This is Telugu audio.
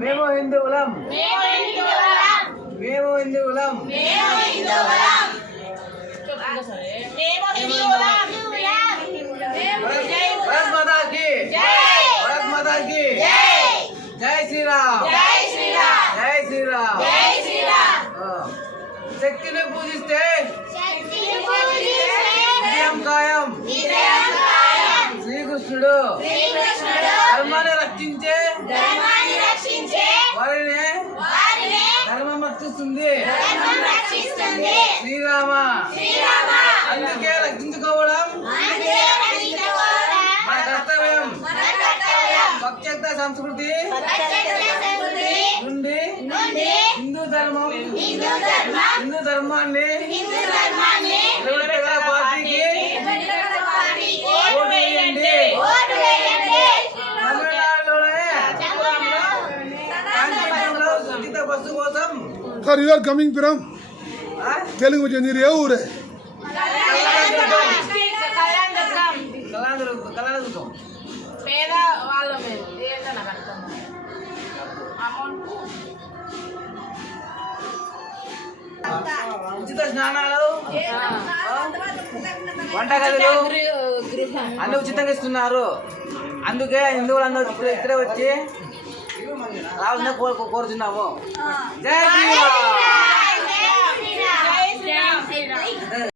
మేము హిందువులం భారత్ మాతా కీ జై శ్రీరామ్ జై శ్రీరామ్ శక్తిని పూజిస్తే విజయం ఖాయం. శ్రీకృష్ణుడు ధర్మాన్ని రక్షించే వారిని ధర్మం రక్షిస్తుంది. శ్రీరామ అందుకే రక్షించుకోవడం మన కర్తవ్యం. పక్షత సంస్కృతి నుండి హిందూ ధర్మాన్ని పార్టీకి ఓటు వేయండి. తమిళనాడులోనే సంగీత బస్సు కోసం sir you are coming from Telugu వచ్చింది. మీరు ఏ ఊరే? కళాదుర్గం. పేద వాళ్ళ పేరు ఏంటన్నా కడతాము అమౌంట్. ఉచిత స్నానాలు, వంటగదులు అన్ని ఉచితంగా ఇస్తున్నారు. అందుకే హిందువులందరూ ఇక్కడే వచ్చి రావాలని కోరుతున్నాము. జై శ్రీరామ్.